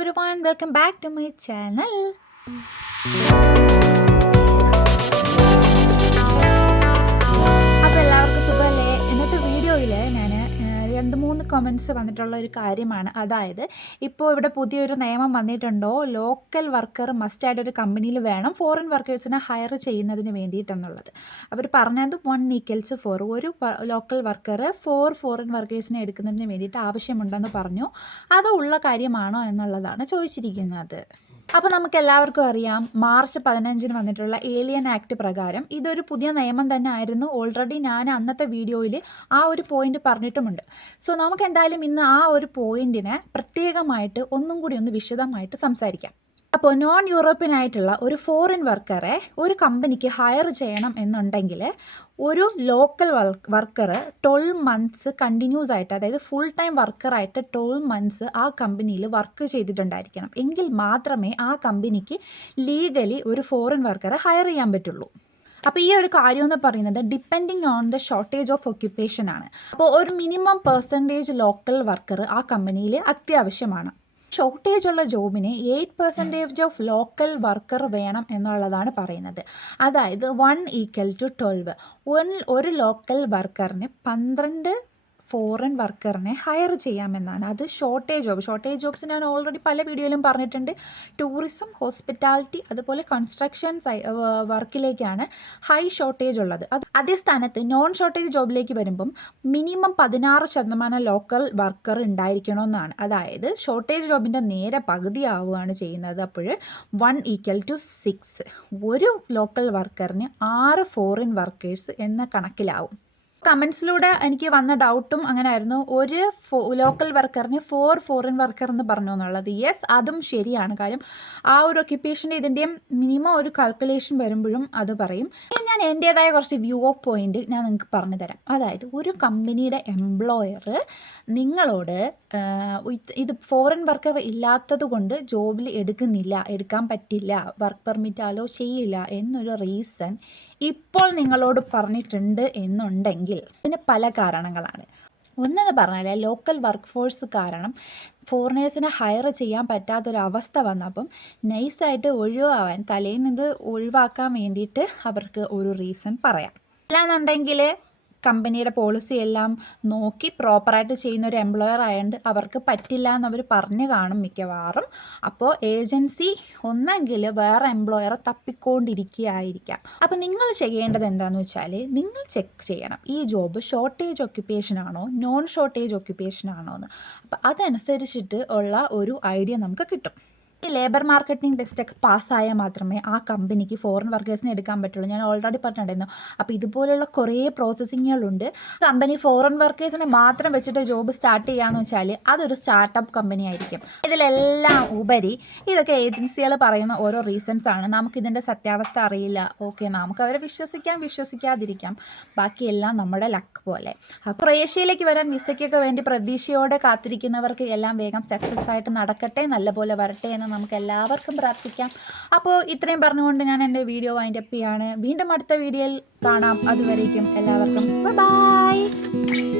everyone, welcome back to my channel. Comments വന്നിട്ടുള്ള ഒരു കാര്യമാണ്. അതായത് ഇപ്പോൾ ഇവിടെ പുതിയൊരു നിയമം വന്നിട്ടുണ്ടോ? ലോക്കൽ വർക്കർ മസ്റ്റ് ആയിട്ട് ഒരു കമ്പനിയിൽ വേണം ഫോറിൻ വർക്കേഴ്സിനെ ഹയർ ചെയ്യുന്നതിന് വേണ്ടിയിട്ടെന്നുള്ളത്. അവർ പറഞ്ഞത് വൺ ഈക്വൽസ് ഫോർ ഒരു ലോക്കൽ വർക്കർ ഫോർ ഫോറിൻ വർക്കേഴ്സിനെ എടുക്കുന്നതിന് വേണ്ടിയിട്ട് ആവശ്യമുണ്ടെന്ന് പറഞ്ഞു. അത് ഉള്ള കാര്യമാണോ എന്നുള്ളതാണ് ചോദിച്ചിരിക്കുന്നത്. അപ്പോൾ നമുക്ക് എല്ലാവർക്കും അറിയാം മാർച്ച് പതിനഞ്ചിന് വന്നിട്ടുള്ള ഏലിയൻ ആക്ട് പ്രകാരം ഇതൊരു പുതിയ നിയമം തന്നെ ആയിരുന്നു. ഓൾറെഡി ഞാൻ അന്നത്തെ വീഡിയോയിൽ ആ ഒരു പോയിന്റ് പറഞ്ഞിട്ടുമുണ്ട്. സോ നമുക്ക് എന്തായാലും ഇന്ന് ആ ഒരു പോയിന്റിനെ പ്രത്യേകമായിട്ട് ഒന്നും കൂടി ഒന്ന് വിശദമായിട്ട് സംസാരിക്കാം. അപ്പോൾ നോൺ യൂറോപ്യൻ ആയിട്ടുള്ള ഒരു ഫോറിൻ വർക്കറെ ഒരു കമ്പനിക്ക് ഹയർ ചെയ്യണം എന്നുണ്ടെങ്കിൽ ഒരു local worker twelve months continuous ആയിട്ട് അതായത് ഫുൾ ടൈം വർക്കറായിട്ട് ട്വൽവ് മന്ത്സ് ആ കമ്പനിയിൽ വർക്ക് ചെയ്തിട്ടുണ്ടായിരിക്കണം. എങ്കിൽ മാത്രമേ ആ കമ്പനിക്ക് ലീഗലി ഒരു ഫോറിൻ വർക്കറെ ഹയർ ചെയ്യാൻ പറ്റുള്ളൂ. അപ്പോൾ ഈ ഒരു കാര്യം എന്ന് പറയുന്നത് depending on the shortage of occupation ആണ്. അപ്പോൾ ഒരു മിനിമം പെർസെന്റേജ് ലോക്കൽ വർക്കർ ആ കമ്പനിയിൽ അത്യാവശ്യമാണ്. ഷോർട്ടേജ് ഉള്ള ജോബിന് eight percentage of local worker വേണം എന്നുള്ളതാണ് പറയുന്നത്. അതായത് വൺ ഈക്വൽ ടു ട്വൽവ് ഒരു ലോക്കൽ വർക്കറിന് പന്ത്രണ്ട് ഫോറിൻ വർക്കറിനെ ഹയർ ചെയ്യാമെന്നാണ്. അത് ഷോർട്ടേജ് ജോബ് ഷോർട്ടേജ് ജോബ്സ് ഞാൻ ഓൾറെഡി പല വീഡിയോയിലും പറഞ്ഞിട്ടുണ്ട്. ടൂറിസം ഹോസ്പിറ്റാലിറ്റി അതുപോലെ കൺസ്ട്രക്ഷൻ വർക്കിലേക്കാണ് ഹൈ ഷോർട്ടേജ് ഉള്ളത്. അത് അതേ സ്ഥാനത്ത് നോൺ ഷോർട്ടേജ് ജോബിലേക്ക് വരുമ്പം മിനിമം പതിനാറ് ശതമാനം ലോക്കൽ വർക്കർ ഉണ്ടായിരിക്കണമെന്നാണ്. അതായത് ഷോർട്ടേജ് ജോബിന്റെ നേരെ പകുതി ആവുകയാണ് ചെയ്യുന്നത്. അപ്പോൾ വൺ ഈക്വൽ ടു സിക്സ് ഒരു ലോക്കൽ വർക്കറിന് ആറ് ഫോറിൻ വർക്കേഴ്സ് എന്ന കണക്കിലാവും. കമൻസിലൂടെ എനിക്ക് വന്ന ഡൗട്ടും അങ്ങനെ ആയിരുന്നു ഒരു ലോക്കൽ വർക്കറിന് ഫോർ ഫോറിൻ വർക്കർ എന്ന് പറഞ്ഞു എന്നുള്ളത് യെസ് അതും ശരിയാണ് കാര്യം. ആ ഒരു ഒക്യുപ്പേഷന്റെ ഇതിന്റെയും മിനിമം ഒരു കാൽക്കുലേഷൻ വരുമ്പോഴും അത് പറയും. ഞാൻ എന്റേതായ കുറച്ച് വ്യൂ ഓഫ് പോയിന്റ് ഞാൻ നിങ്ങൾക്ക് പറഞ്ഞു തരാം. അതായത് ഒരു കമ്പനിയുടെ എംപ്ലോയർ നിങ്ങളോട് ഇത് ഫോറിൻ വർക്കർ ഇല്ലാത്തത് കൊണ്ട് ജോബിൽ എടുക്കുന്നില്ല എടുക്കാൻ പറ്റില്ല വർക്ക് പെർമിറ്റ് അലോ ചെയ്യില്ല എന്നൊരു റീസൺ ഇപ്പോൾ നിങ്ങളോട് പറഞ്ഞിട്ടുണ്ട് എന്നുണ്ടെങ്കിൽ അതിന് പല കാരണങ്ങളാണ്. ഒന്നെന്ന് പറഞ്ഞാൽ ലോക്കൽ വർക്ക് ഫോഴ്സ് കാരണം ഫോറിനേഴ്സിനെ ഹയർ ചെയ്യാൻ പറ്റാത്തൊരവസ്ഥ വന്നപ്പം നൈസായിട്ട് ഒഴിവാവാൻ തലയിൽ നിന്ന് ഒഴിവാക്കാൻ വേണ്ടിയിട്ട് അവർക്ക് ഒരു റീസൺ പറയാം. അല്ലാന്നുണ്ടെങ്കിൽ കമ്പനിയുടെ പോളിസി എല്ലാം നോക്കി പ്രോപ്പറായിട്ട് ചെയ്യുന്ന ഒരു എംപ്ലോയർ ആയതുകൊണ്ട് അവർക്ക് പറ്റില്ല എന്നവർ പറഞ്ഞു കാണും മിക്കവാറും. അപ്പോൾ ഏജൻസി ഒന്നെങ്കിൽ വേറെ എംപ്ലോയറെ തപ്പിക്കൊണ്ടിരിക്കുകയായിരിക്കാം. അപ്പോൾ നിങ്ങൾ ചെയ്യേണ്ടത് എന്താണെന്ന് വെച്ചാൽ നിങ്ങൾ ചെക്ക് ചെയ്യണം. ഈ ജോബ് ഷോർട്ടേജ് ഒക്യുപ്പേഷൻ ആണോ നോൺ ഷോർട്ടേജ് ഒക്യുപ്പേഷൻ ആണോ എന്ന്. അപ്പോൾ അതനുസരിച്ചിട്ട് ഉള്ള ഒരു ഐഡിയ നമുക്ക് കിട്ടും. ഈ ലേബർ മാർക്കറ്റിംഗ് ടെസ്റ്റൊക്കെ പാസ്സായാൽ മാത്രമേ ആ കമ്പനിക്ക് ഫോറിൻ വർക്കേഴ്സിനെ എടുക്കാൻ പറ്റുള്ളൂ. ഞാൻ ഓൾറെഡി പറഞ്ഞിട്ടുണ്ടായിരുന്നു. അപ്പോൾ ഇതുപോലുള്ള കുറേ പ്രോസസ്സിങ്ങുകളുണ്ട് കമ്പനി ഫോറിൻ വർക്കേഴ്സിനെ മാത്രം വെച്ചിട്ട് ജോബ് സ്റ്റാർട്ട് ചെയ്യാന്ന് വെച്ചാൽ അതൊരു സ്റ്റാർട്ടപ്പ് കമ്പനി ആയിരിക്കും. ഇതിലെല്ലാം ഉപരി ഇതൊക്കെ ഏജൻസികൾ പറയുന്ന ഓരോ റീസൺസ് ആണ്. നമുക്കിതിന്റെ സത്യാവസ്ഥ അറിയില്ല. ഓക്കെ നമുക്ക് അവരെ വിശ്വസിക്കാം വിശ്വസിക്കാതിരിക്കാം. ബാക്കിയെല്ലാം നമ്മുടെ ലക്ക് പോലെ. അപ്പോൾ ക്രൊയേഷ്യയിലേക്ക് വരാൻ വിസയ്ക്കൊക്കെ വേണ്ടി പ്രതീക്ഷയോടെ കാത്തിരിക്കുന്നവർക്ക് എല്ലാം വേഗം സക്സസ് ആയിട്ട് നടക്കട്ടെ നല്ലപോലെ വരട്ടെ എന്ന് നമുക്ക് എല്ലാവർക്കും പ്രാർത്ഥിക്കാം. അപ്പോൾ ഇത്രയും പറഞ്ഞുകൊണ്ട് ഞാൻ എന്റെ വീഡിയോ വൈൻഡ് അപ്പ് ചെയ്യാണ്. വീണ്ടും അടുത്ത വീഡിയോയിൽ കാണാം. അതുവരേക്കും എല്ലാവർക്കും. ബൈ